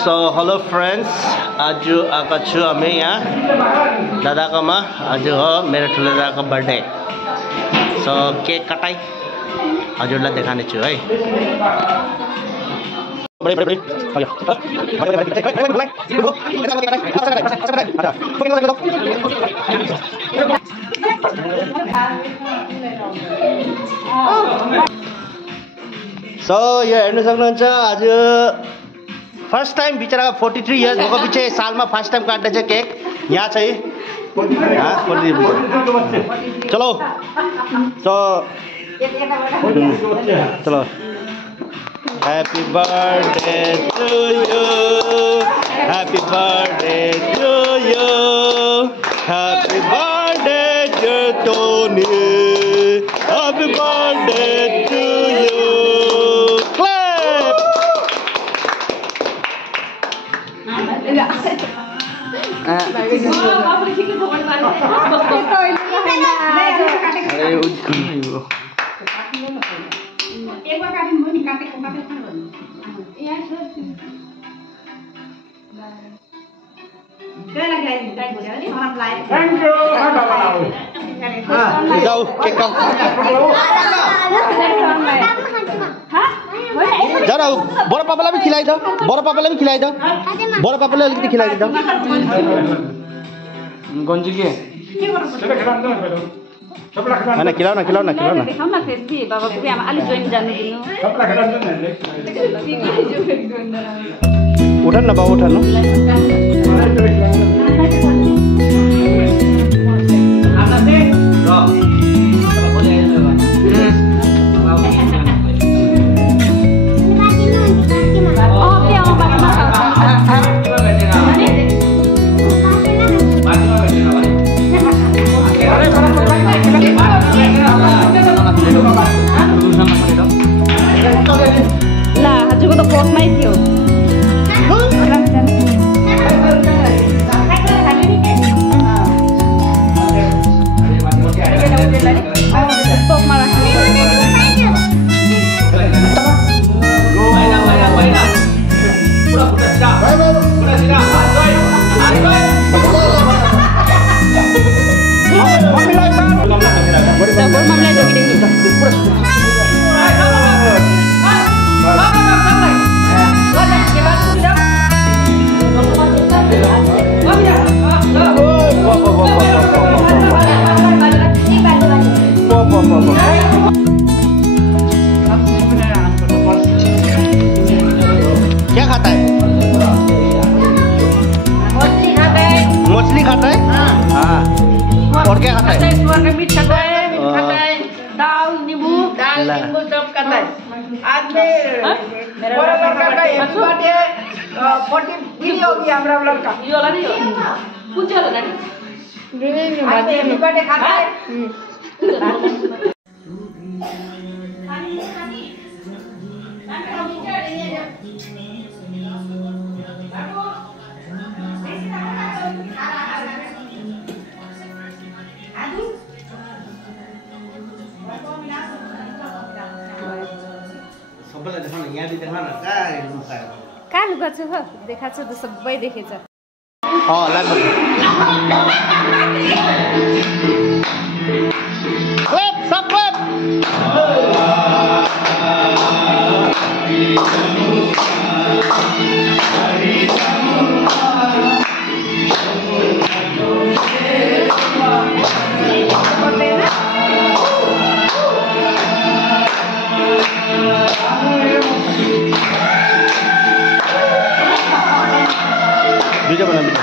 So hello friends, आज आएको छु हामी यहाँ दादाकोमा। आज हो मेरो ठुलो दादाको बर्थडे। सो केक कटाई हजुरलाई देखाउने छु है। सो यो हेर्न सक्नुहुन्छ आज फर्स्ट टाइम बिचरा 43 इयर्स भएको पछि सालमा फर्स्ट टाइम काट्दै छ केक। यहाँ चाहिँ चलो सो चलो happy birthday to you, happy birthday to you, happy birthday dear Tony, happy birthday to you. जाऊ केक खाऊ जाऊ बडा पापालाई पनि खिलाइ त, बडा पापालाई पनि खिलाइ त, बडा पापालाई अलिकति खिलाइ त। गन्जु के हैन खिलाउ न खिलाउ न खिलाउ न। उठन न बाबु उठन ला हजुरको त पोस्टमै थियो। क्या खाता है? मछली खाता है? हाँ। और क्या खाता है? मीट खाता है, दाल नींबू सब खाता है। आज में बड़ा लड़का का एक बर्थडे 40 हो गया हमारा लड़का। ये वाला नहीं हो? कुछ वाला नहीं? नहीं बर्थडे खाता है। सबैलाई देखाउन यहाँ देखाउन कहाँ लुगा छु हो देखाछ त सबै देखेछ। लाग्छ क्लैप सब क्लैप। वीडियो बना वीडियो।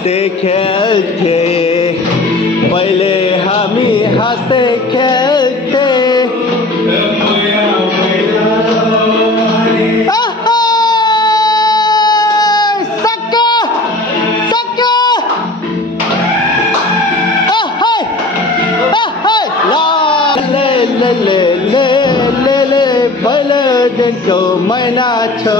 हाँस्दै खेल्थे पहिले हामी हाँस्दै खेल्थे ले ले ले ले ले ले पहिले दिनको महिना छ